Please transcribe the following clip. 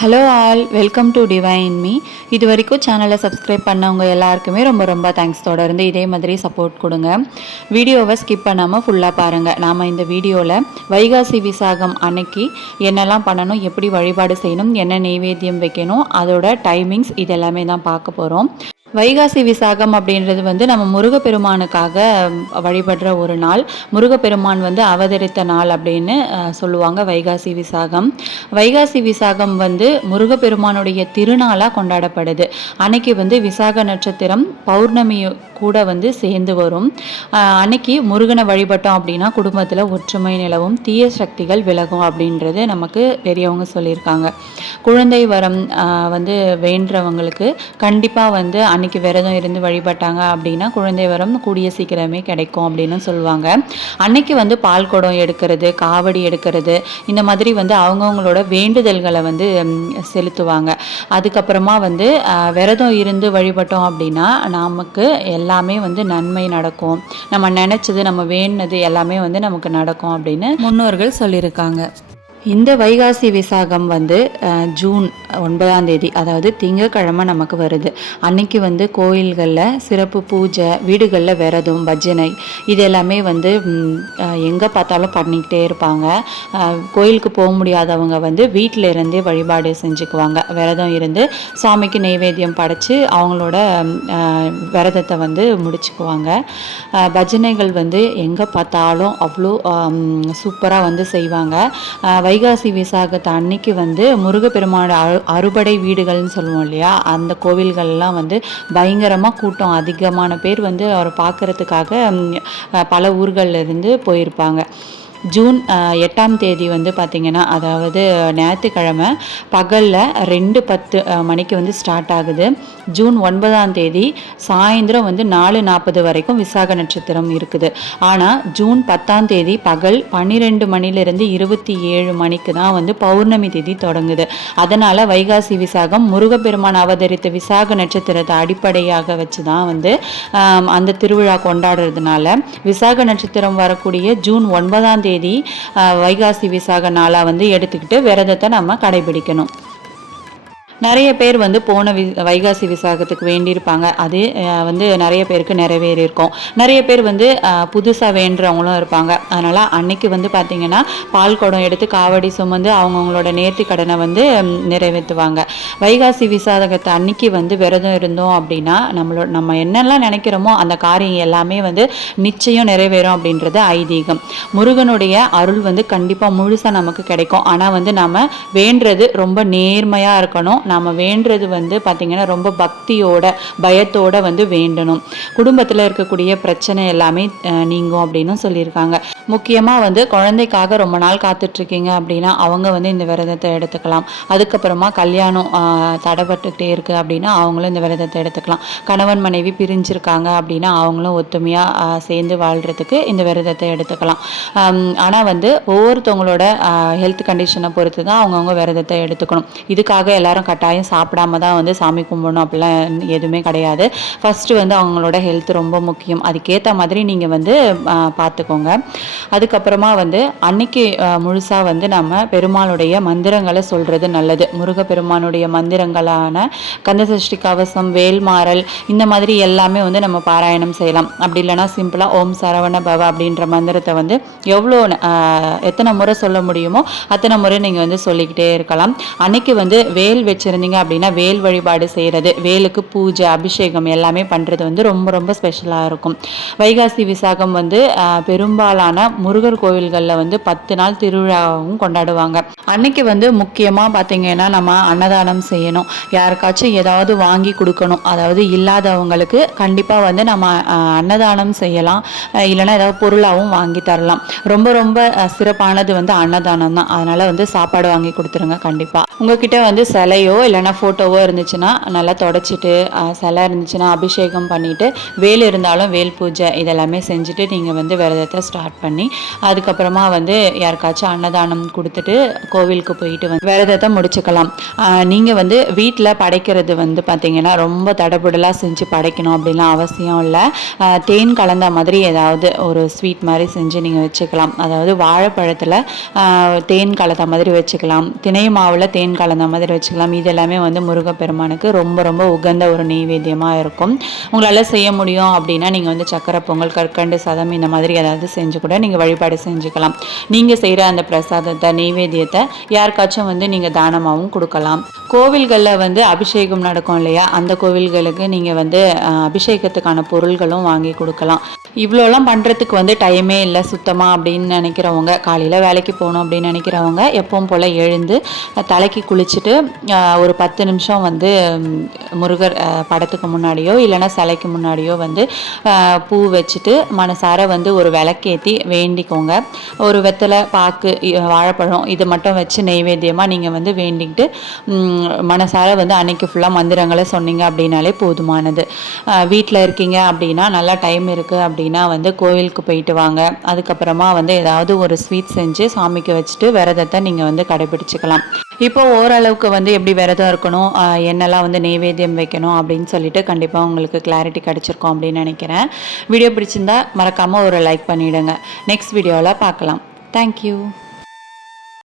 Hello all, welcome to divine me. இது வரைக்கும் சேனலை சப்ஸ்கிரைப் பண்ணவங்க எல்லாருக்குமே ரொம்ப ரொம்ப தேங்க்ஸ். தொடர்ந்து இதே மாதிரி சப்போர்ட் கொடுங்க. வீடியோவை ஸ்கிப் பண்ணாமல் ஃபுல்லாக பாருங்கள். நாம் இந்த வீடியோவில் வைகாசி விசாகம் அன்னைக்கு என்னெல்லாம் பண்ணணும், எப்படி வழிபாடு செய்யணும், என்ன நெய்வேத்தியம் வைக்கணும், அதோட டைமிங்ஸ் இதெல்லாமே தான் பார்க்க போகிறோம். வைகாசி விசாகம் அப்படின்றது நம்ம முருகப்பெருமானுக்காக வழிபடுற ஒரு நாள். முருகப்பெருமான் அவதரித்த நாள் அப்படின்னு சொல்லுவாங்க வைகாசி விசாகம். வைகாசி விசாகம் முருகப்பெருமானுடைய திருநாளாக கொண்டாடப்படுது. அன்னைக்கு விசாக நட்சத்திரம் பௌர்ணமி கூட சேர்ந்து வரும். அன்னைக்கு முருகனை வழிபட்டோம் அப்படின்னா குடும்பத்தில் ஒற்றுமை நிலவும், தீய சக்திகள் விலகும் அப்படின்றது நமக்கு பெரியவங்க சொல்லியிருக்காங்க. குழந்தை வரம் வேண்டுறவங்களுக்கு கண்டிப்பாக அன்னைக்கு விரதம் இருந்து வழிபட்டாங்க அப்படின்னா குழந்தை வரம் கூடிய சீக்கிரமே கிடைக்கும் அப்படின்னு சொல்லுவாங்க. அன்னைக்கு பால் குடம் எடுக்கிறது, காவடி எடுக்கிறது, இந்த மாதிரி அவங்கவுங்களோட வேண்டுதல்களை செலுத்துவாங்க. அதுக்கப்புறமா விரதம் இருந்து வழிபட்டோம் அப்படின்னா நமக்கு எல்லாமே நன்மை நடக்கும், நம்ம நினைச்சது நம்ம வேண்டினது எல்லாமே நமக்கு நடக்கும் அப்படின்னு முன்னோர்கள் சொல்லியிருக்காங்க. இந்த வைகாசி விசாகம் ஜூன் 9ஆம் தேதி, அதாவது திங்கக்கிழமை நமக்கு வருது. அன்னைக்கு கோயில்களில் சிறப்பு பூஜை, வீடுகளில் விரதம், பஜனை இது எல்லாமே எங்கே பார்த்தாலும் பண்ணிக்கிட்டே இருப்பாங்க. கோயிலுக்கு போக முடியாதவங்க வீட்டில் இருந்தே வழிபாடு செஞ்சுக்குவாங்க. விரதம் இருந்து சாமிக்கு நெய்வேத்தியம் படைச்சு அவங்களோட விரதத்தை முடிச்சுக்குவாங்க. பஜனைகள் எங்கே பார்த்தாலும் அவ்வளோ சூப்பராக செய்வாங்க. வைகாசி விசாகத்தை அன்னைக்கு முருகப்பெருமானோட அறுபடை வீடுகள்னு சொல்லுவோம் இல்லையா, அந்த கோவில்கள்லாம் பயங்கரமாக கூட்டம், அதிகமான பேர் அவரை பார்க்கறதுக்காக பல ஊர்களில் இருந்து போயிருப்பாங்க. ஜூன் 8ஆம் தேதி பார்த்திங்கன்னா, அதாவது ஞாயிற்றுக்கிழமை பகலில் 2:10 மணிக்கு ஸ்டார்ட் ஆகுது. ஜூன் 9ஆம் தேதி சாயந்தரம் 4:40 வரைக்கும் விசாக நட்சத்திரம் இருக்குது. ஆனால் ஜூன் 10ஆம் தேதி பகல் 12 மணிலிருந்து 27 மணிக்கு தான் பௌர்ணமி தேதி தொடங்குது. அதனால் வைகாசி விசாகம் முருகப்பெருமான் அவதரித்த விசாக நட்சத்திரத்தை அடிப்படையாக வச்சு தான் அந்த திருவிழா கொண்டாடுறதுனால விசாக நட்சத்திரம் வரக்கூடிய ஜூன் 9ஆம் தேதி வைகாசி விசாக நாளா எடுத்துக்கிட்டு விரதத்தை நம்ம கடைபிடிக்கணும். நிறைய பேர் போன வைகாசி விசாகத்துக்கு வேண்டியிருப்பாங்க. அது நிறைய பேருக்கு நிறைவேறியிருக்கும். நிறைய பேர் புதுசாக வேண்டுறவங்களும் இருப்பாங்க. அதனால் அன்னைக்கு பார்த்திங்கன்னா பால் குடம் எடுத்து காவடி சுமந்து அவங்கவுங்களோட நேர்த்தி கடனை நிறைவேற்றுவாங்க. வைகாசி விசாகத்தை அன்னைக்கு விரதம் இருந்தோம் அப்படின்னா நம்ம என்னெல்லாம் நினைக்கிறோமோ அந்த காரியம் எல்லாமே நிச்சயம் நிறைவேறும் அப்படின்றது ஐதீகம். முருகனுடைய அருள் கண்டிப்பாக முழுசாக நமக்கு கிடைக்கும். ஆனால் நம்ம வேண்டுறது ரொம்ப நேர்மையாக இருக்கணும். நம்ம வேண்டுறது பார்த்திங்கன்னா ரொம்ப பக்தியோட பயத்தோட வேண்டணும். குடும்பத்தில் இருக்கக்கூடிய பிரச்சனை எல்லாமே நீங்கும் அப்படின்னு சொல்லியிருக்காங்க. முக்கியமாக குழந்தைக்காக ரொம்ப நாள் காத்துட்ருக்கீங்க அப்படின்னா அவங்க இந்த விரதத்தை எடுத்துக்கலாம். அதுக்கப்புறமா கல்யாணம் தடைப்பட்டுக்கிட்டே இருக்குது அப்படின்னா அவங்களும் இந்த விரதத்தை எடுத்துக்கலாம். கணவன் மனைவி பிரிஞ்சிருக்காங்க அப்படின்னா அவங்களும் ஒத்துமையாக சேர்ந்து வாழ்கிறதுக்கு இந்த விரதத்தை எடுத்துக்கலாம். ஆனால் ஒவ்வொருத்தவங்களோட ஹெல்த் கண்டிஷனை பொறுத்து தான் அவங்கவுங்க விரதத்தை எடுத்துக்கணும். இதுக்காக எல்லாரும் கட்டாயம் சாப்பிடாம தான் சாமி கும்பிடணும் அப்படிலாம் எதுவுமே கிடையாது. ஃபஸ்ட்டு அவங்களோட ஹெல்த் ரொம்ப முக்கியம். அதுக்கேற்ற மாதிரி நீங்கள் பார்த்துக்கோங்க. அதுக்கப்புறமா அன்னைக்கு முழுசாக நம்ம பெருமாளுடைய மந்திரங்களை சொல்கிறது நல்லது. முருகப்பெருமானுடைய மந்திரங்களான கந்தசஷ்டி கவசம், வேல்மாறல் இந்த மாதிரி எல்லாமே நம்ம பாராயணம் செய்யலாம். அப்படி இல்லைனா சிம்பிளாக ஓம் சரவண பவ அப்படின்ற மந்திரத்தை எவ்வளோ எத்தனை முறை சொல்ல முடியுமோ அத்தனை முறை நீங்கள் சொல்லிக்கிட்டே இருக்கலாம். அன்னைக்கு வேல் வச்சுருந்தீங்க அப்படின்னா வேல் வழிபாடு செய்கிறது, வேலுக்கு பூஜை அபிஷேகம் எல்லாமே பண்ணுறது ரொம்ப ரொம்ப ஸ்பெஷலாக இருக்கும். வைகாசி விசாகம் பெரும்பாலான முருகர் கோவில்களில் 10 நாள் திருவிழாவும் கொண்டாடுவாங்க. அன்னைக்கு முக்கியமாக பார்த்தீங்கன்னா நம்ம அன்னதானம் செய்யணும். யாருக்காச்சும் ஏதாவது வாங்கி கொடுக்கணும். அதாவது இல்லாதவங்களுக்கு கண்டிப்பாக நம்ம அன்னதானம் செய்யலாம். இல்லைனா ஏதாவது பொருளாகவும் வாங்கி தரலாம். ரொம்ப ரொம்ப சிறப்பானது அன்னதானம் தான். அதனால் சாப்பாடு வாங்கி கொடுத்துருங்க. கண்டிப்பாக உங்ககிட்ட சிலையோ சிலையோ இல்லைனா ஃபோட்டோவோ இருந்துச்சுன்னா நல்லா தொடச்சிட்டு சிலை இருந்துச்சுன்னா அபிஷேகம் பண்ணிவிட்டு வேல் இருந்தாலும் வேல் பூஜை இதெல்லாமே செஞ்சுட்டு நீங்கள் வந்து விரதத்தை ஸ்டார்ட் பண்ணி அதுக்கப்புறமா வந்து யாருக்காச்சும் அன்னதானம் கொடுத்துட்டு கோவிலுக்கு போயிட்டு வந்து விரதத்தை முடிச்சுக்கலாம். நீங்கள் வந்து வீட்டில் படைக்கிறது வந்து பார்த்திங்கன்னா ரொம்ப தடபுடலாக செஞ்சு படைக்கணும் அப்படின்லாம் அவசியம் இல்லை. தேன் கலந்த மாதிரி ஏதாவது ஒரு ஸ்வீட் மாதிரி செஞ்சு நீங்கள் வச்சுக்கலாம். அதாவது வாழைப்பழத்தில் தேன் கலந்த மாதிரி வச்சுக்கலாம், திணை மாவில் தேன் கலந்த மாதிரி வச்சுக்கலாம். இது எல்லாமே வந்து முருகப்பெருமானுக்கு ரொம்ப ரொம்ப உகந்த ஒரு நெய்வேத்தியமாக இருக்கும். உங்களால் செய்ய முடியும் அப்படின்னா நீங்கள் வந்து சக்கரை பொங்கல், கற்கண்டு சாதம் இந்த மாதிரி ஏதாவது செஞ்சு கூட நீங்கள் வழிபாடு செஞ்சுக்கலாம். நீங்கள் செய்கிற அந்த பிரசாதத்தை நெய்வேத்தியத்தை யாருக்காச்சும் வந்து நீங்கள் தானமாகவும் கொடுக்கலாம். கோவில்களில் வந்து அபிஷேகம் நடக்கும் இல்லையா, அந்த கோவில்களுக்கு நீங்கள் வந்து அபிஷேகத்துக்கான பொருள்களும் வாங்கி கொடுக்கலாம். இவ்வளோலாம் பண்ணுறதுக்கு வந்து டைமே இல்லை சுத்தமாக அப்படின்னு நினைக்கிறவங்க, காலையில் வேலைக்கு போகணும் அப்படின்னு நினைக்கிறவங்க எப்பவும் போல் எழுந்து தலைக்கு குளிச்சுட்டு ஒரு 10 நிமிஷம் வந்து முருகர் படத்துக்கு முன்னாடியோ இல்லைன்னா சிலைக்கு முன்னாடியோ வந்து பூ வச்சுட்டு மனசார வந்து ஒரு விளக்கேற்றி வேண்டிக்கோங்க. ஒரு வெத்தலை, பாக்கு, வாழைப்பழம் இது மட்டும் வச்சு நெய்வேத்தியமாக நீங்கள் வந்து வேண்டிக்கிட்டு மனசார வந்து அன்னைக்கு ஃபுல்லாக மந்திரங்களை சொன்னீங்க அப்படின்னாலே போதுமானது. வீட்டில் இருக்கீங்க அப்படின்னா நல்லா டைம் இருக்குது அப்படின்னா வந்து கோவிலுக்கு போயிட்டு வாங்க. அதுக்கப்புறமா வந்து ஏதாவது ஒரு ஸ்வீட் செஞ்சு சாமிக்கு வச்சுட்டு விரதத்தை நீங்கள் வந்து கடைபிடிச்சிக்கலாம். இப்போ ஓரளவுக்கு வந்து எப்படி விரதம் இருக்கணும், என்னெல்லாம் வந்து நெய்வேத்தியம் வைக்கணும் அப்படின்னு சொல்லிட்டு கண்டிப்பாக உங்களுக்கு கிளாரிட்டி கிடச்சிருக்கோம் அப்படின்னு நினைக்கிறேன். வீடியோ பிடிச்சிருந்தா மறக்காமல் ஒரு லைக் பண்ணிவிடுங்க. நெக்ஸ்ட் வீடியோவில் பார்க்கலாம். தேங்க்யூ.